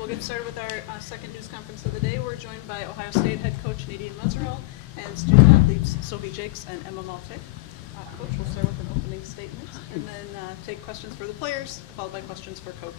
We'll get started with our second news conference of the day. We're joined by Ohio State head coach Nadine Meserol and student athletes Sophie Jakes and Emma Malte. Coach, we'll start with an opening statement and then take questions for the players, followed by questions for Coach.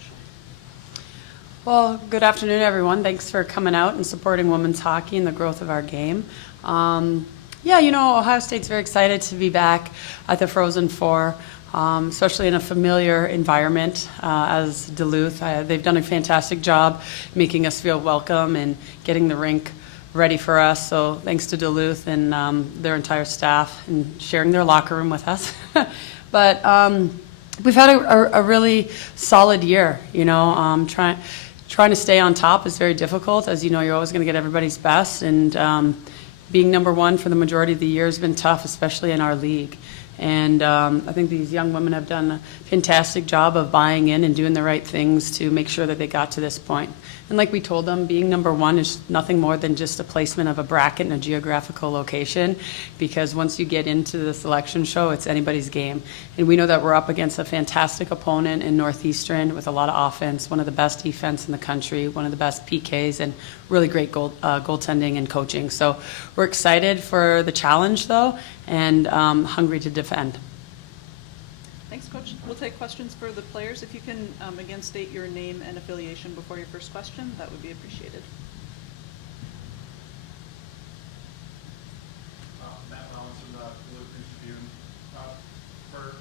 Well, good afternoon, everyone. Thanks for coming out and supporting women's hockey and the growth of our game. Ohio State's very excited to be back at the Frozen Four, especially in a familiar environment as Duluth. They've done a fantastic job making us feel welcome and getting the rink ready for us. So thanks to Duluth and their entire staff and sharing their locker room with us. But we've had a really solid year. Trying to stay on top is very difficult. As you know, you're always going to get everybody's best. And being number one for the majority of the year has been tough, especially in our league. And I think these young women have done a fantastic job of buying in and doing the right things to make sure that they got to this point. And like we told them, being number one is nothing more than just a placement of a bracket in a geographical location, because once you get into the selection show, it's anybody's game. And we know that we're up against a fantastic opponent in Northeastern with a lot of offense, one of the best defense in the country, one of the best PKs, and really great goaltending and coaching. So we're excited for the challenge, though, and hungry to defend. Thanks, Coach. We'll take questions for the players. If you can, again, state your name and affiliation before your first question, that would be appreciated. Matt Rollins from the Blue Tribune. For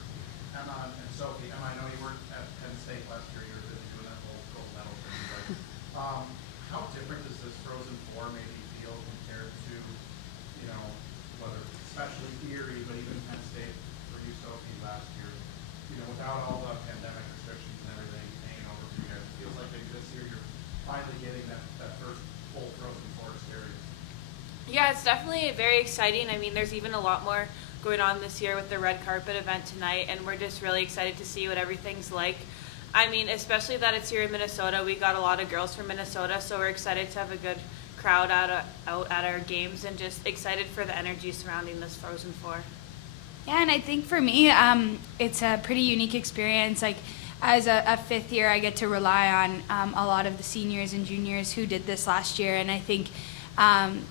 Emma and Sophie, Emma, I know you weren't at Penn State last year. You were busy doing that whole gold medal thing. But, how different does this Frozen Four maybe feel compared to, whether especially Erie, but even Penn State for you, Sophie, last year? Without all the pandemic restrictions and everything hanging over for you guys, it feels like maybe this year you're finally getting that first full Frozen Four experience. Yeah, it's definitely very exciting. I mean, there's even a lot more going on this year with the red carpet event tonight, and we're just really excited to see what everything's like. I mean, especially that it's here in Minnesota. We got a lot of girls from Minnesota, so we're excited to have a good crowd out at our games and just excited for the energy surrounding this Frozen Four. Yeah, and I think for me, it's a pretty unique experience. Like, as a fifth year, I get to rely on a lot of the seniors and juniors who did this last year, and I think I'm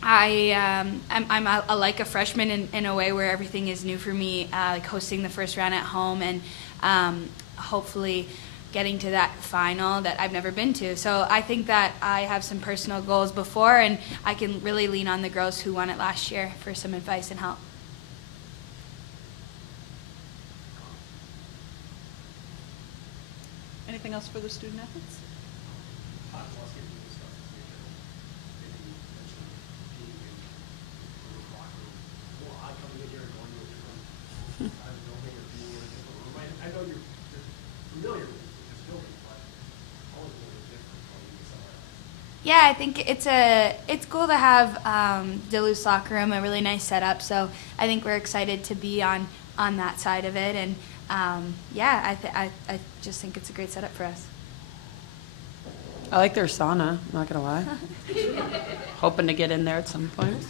like a freshman in a way where everything is new for me, like hosting the first round at home and hopefully getting to that final that I've never been to. So I think that I have some personal goals before, and I can really lean on the girls who won it last year for some advice and help. Anything else for the student athletes? I know you're familiar with this building, but how is it really different from somewhere else? Yeah, I think it's cool to have Duluth locker room, a really nice setup. So I think we're excited to be on that side of it, and I just think it's a great setup for us. I like their sauna, I'm not going to lie. Hoping to get in there at some point.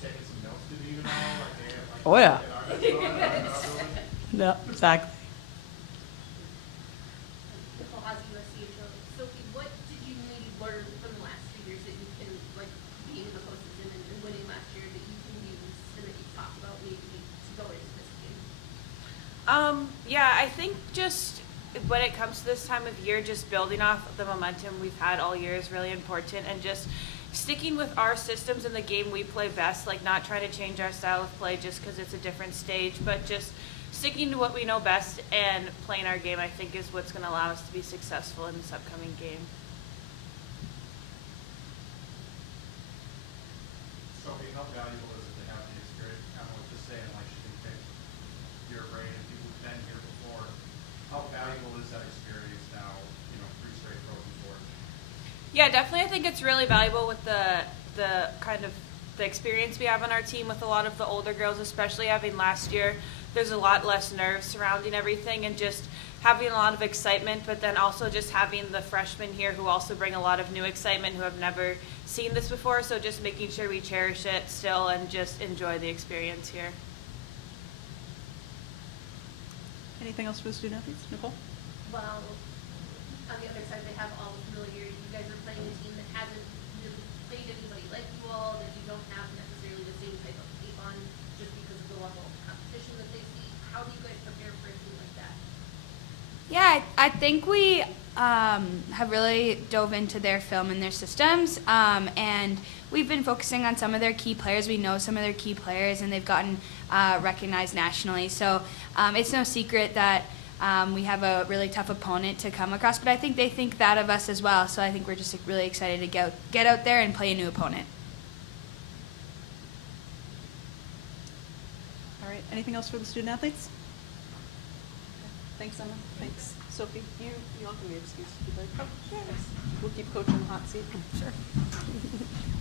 Taking some notes, did you know? Oh, yeah. Yeah, exactly. Sophie, what did you maybe learn from the last 2 years that you can, like, being in the postseason and winning last year, that you can use and that you've talked about maybe to go into this game? I think just when it comes to this time of year, just building off the momentum we've had all year is really important, and just sticking with our systems in the game we play best, like not trying to change our style of play just because it's a different stage, but just sticking to what we know best and playing our game, I think, is what's going to allow us to be successful in this upcoming game. Sophie, how valuable is it to have the experience? Emma was just saying, like, she can pick your brain and people who've been here before. How valuable is that experience now, 3 straight Frozen Fours? Yeah, definitely. I think it's really valuable with the kind of the experience we have on our team with a lot of the older girls, especially having last year. There's a lot less nerves surrounding everything and just having a lot of excitement, but then also just having the freshmen here who also bring a lot of new excitement, who have never seen this before. So just making sure we cherish it still and just enjoy the experience here. Anything else for the student athletes? Nicole? Well, on the other side, they have all the familiarity. You guys are playing a team that hasn't really played anybody like you all, that you don't have necessarily the same type of tape on just because of the level of competition that they see. How do you guys prepare for a team like that? Yeah, I think we have really dove into their film and their systems, and we've been focusing on some of their key players. We know some of their key players, and they've gotten recognized nationally. So it's no secret that we have a really tough opponent to come across, but I think they think that of us as well. So I think we're just really excited to get out there and play a new opponent. All right, anything else for the student athletes? Thanks, Emma. Thanks, Sophie. You all can be excused if you'd like. Oh, yes. We'll keep Coach on the hot seat. Sure.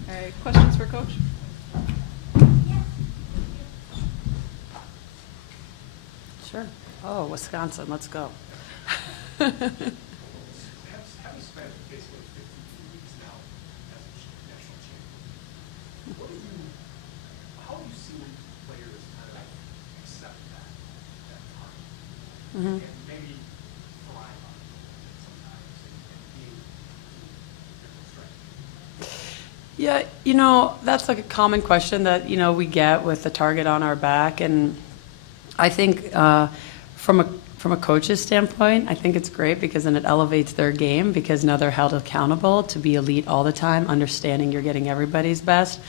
All right, questions for Coach? Sure. Oh, Wisconsin, let's go. Having spent basically 52 weeks now as a national champion, how do you see players kind of accept that target? And maybe thrive on it sometimes and be different strength? Yeah, that's like a common question that, we get with the target on our back. And I think from a coach's standpoint, I think it's great because then it elevates their game because now they're held accountable to be elite all the time, understanding you're getting everybody's best.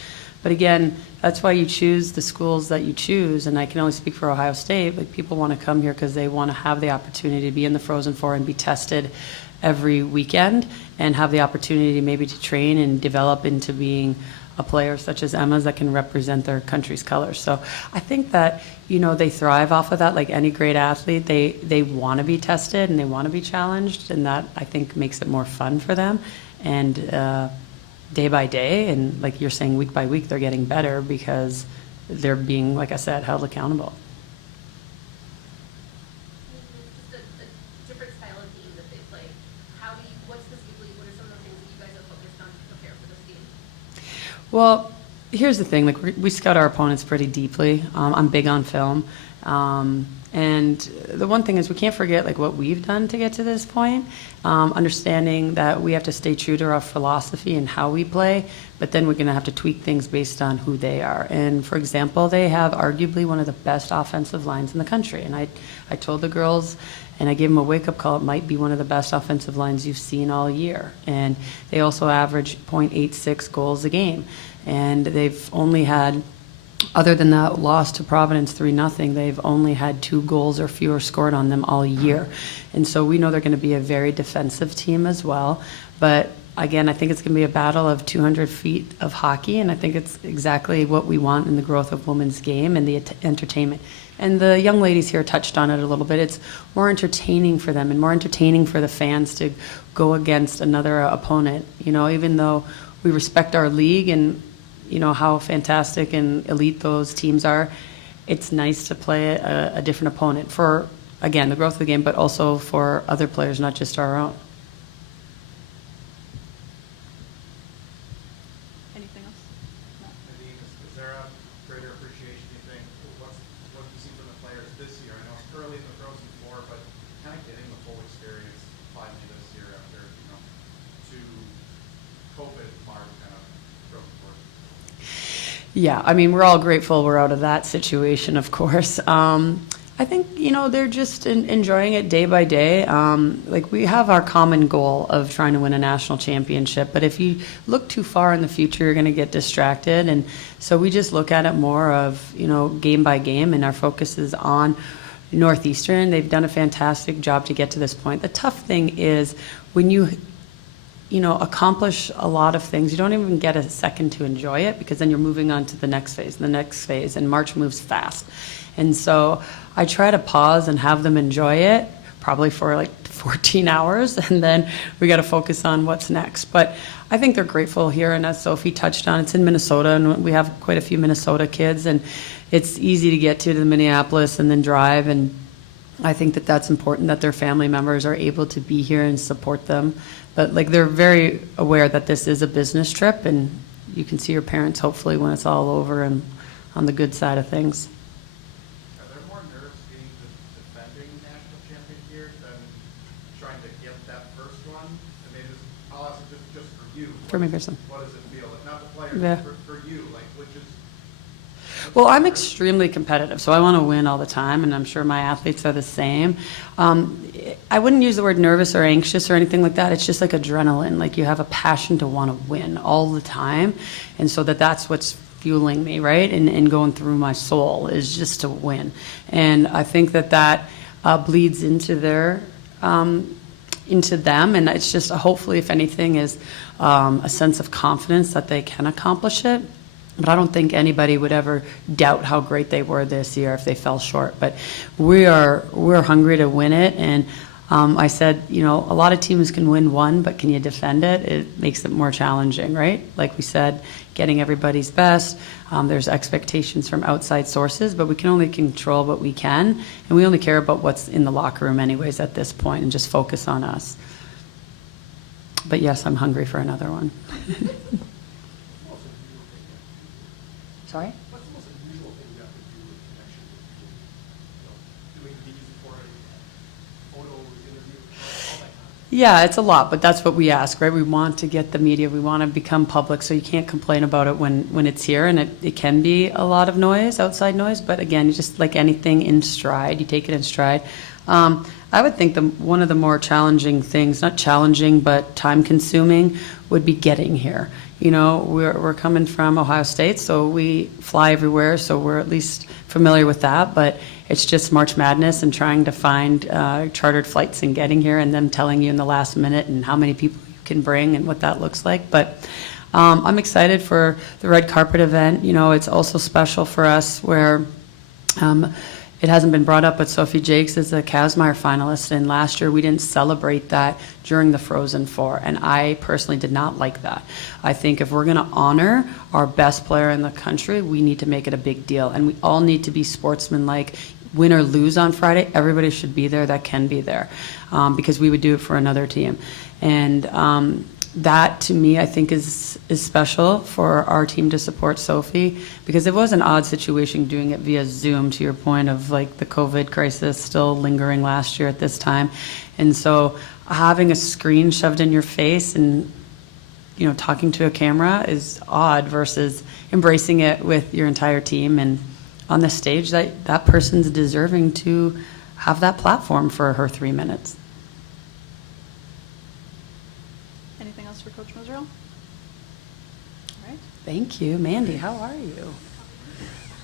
But again, that's why you choose the schools that you choose. And I can only speak for Ohio State, but people want to come here because they want to have the opportunity to be in the Frozen Four and be tested every weekend and have the opportunity maybe to train and develop into being a player such as Emma's that can represent their country's colors. So I think that, they thrive off of that like any great athlete. They want to be tested and they want to be challenged, and that I think makes it more fun for them. And day by day, and like you're saying, week by week, they're getting better because they're being, like I said, held accountable. Just a different style of game that they play. What specifically, what are some of the things that you guys have focused on to prepare for this game? Well, here's the thing. Like we scout our opponents pretty deeply. I'm big on film. And the one thing is we can't forget like what we've done to get to this point, understanding that we have to stay true to our philosophy and how we play, but then we're going to have to tweak things based on who they are. And for example, they have arguably one of the best offensive lines in the country. And I told the girls, and I gave them a wake-up call, it might be one of the best offensive lines you've seen all year. And they also average .86 goals a game. And they've only had, other than that loss to Providence 3-0, they've only had 2 goals or fewer scored on them all year. And so we know they're going to be a very defensive team as well. But again, I think it's going to be a battle of 200 feet of hockey, and I think it's exactly what we want in the growth of women's game and the entertainment. And the young ladies here touched on it a little bit. It's more entertaining for them and more entertaining for the fans to go against another opponent. Even though we respect our league and how fantastic and elite those teams are, it's nice to play a different opponent for, again, the growth of the game, but also for other players, not just our own. Anything else? No. Nadine, is there a greater appreciation, you think? What have you seen from the players this year? I know it's early in the Frozen Four, but kind of getting the full experience finally this year after, 2 COVID-marred kind of Frozen Fours. Yeah, we're all grateful we're out of that situation, of course. I think, they're just enjoying it day by day. Like we have our common goal of trying to win a national championship, but if you look too far in the future, you're going to get distracted. And so we just look at it more of, game by game, and our focus is on Northeastern. They've done a fantastic job to get to this point. The tough thing is when you accomplish a lot of things, you don't even get a second to enjoy it because then you're moving on to the next phase, and March moves fast. And so I try to pause and have them enjoy it, probably for like 14 hours, and then we got to focus on what's next. But I think they're grateful here, and as Sophie touched on, it's in Minnesota, and we have quite a few Minnesota kids, and it's easy to get to Minneapolis and then drive, and I think that that's important that their family members are able to be here and support them. But like they're very aware that this is a business trip, and you can see your parents hopefully when it's all over and on the good side of things. Are there more nerves being the defending national champion here than trying to get that first one? And maybe this, I'll ask it just for you. For me personally. What does it feel? Like, not the players, Yeah. but for you, like, which is. Well, I'm extremely competitive, so I want to win all the time, and I'm sure my athletes are the same. I wouldn't use the word nervous or anxious or anything like that. It's just like adrenaline. Like you have a passion to want to win all the time, and so that's what's fueling me, right? And going through my soul is just to win. And I think that bleeds into into them, and it's just hopefully, if anything, is a sense of confidence that they can accomplish it. But I don't think anybody would ever doubt how great they were this year if they fell short. But we're hungry to win it, and I said, a lot of teams can win one, but can you defend it? It makes it more challenging, right? Like we said, getting everybody's best. There's expectations from outside sources, but we can only control what we can, and we only care about what's in the locker room anyways at this point, and just focus on us. But yes, I'm hungry for another one. Sorry? What's the most unusual thing you have to do in connection with doing these for photos, interviews, all that kind of stuff? Yeah, it's a lot, but that's what we ask, right? We want to get the media, we want to become public, so you can't complain about it when it's here, and it can be a lot of noise, outside noise, but again, just like anything in stride, you take it in stride. I would think one of the more challenging things, not challenging, but time-consuming, would be getting here. We're coming from Ohio State, so we fly everywhere, so we're at least familiar with that, but it's just March Madness and trying to find chartered flights and getting here and them telling you in the last minute and how many people you can bring and what that looks like. But I'm excited for the red carpet event. It's also special for us where it hasn't been brought up, but Sophie Jakes is a Kazmaier finalist, and last year we didn't celebrate that during the Frozen Four, and I personally did not like that. I think if we're going to honor our best player in the country, we need to make it a big deal, and we all need to be sportsmanlike. Win or lose on Friday, everybody should be there that can be there, because we would do it for another team. And that, to me, I think is special for our team to support Sophie, because it was an odd situation doing it via Zoom, to your point of like the COVID crisis still lingering last year at this time. And so having a screen shoved in your face and talking to a camera is odd versus embracing it with your entire team and on the stage that person's deserving to have that platform for her 3 minutes. Anything else for Coach Mizrael? All right. Thank you. Mandy, how are you?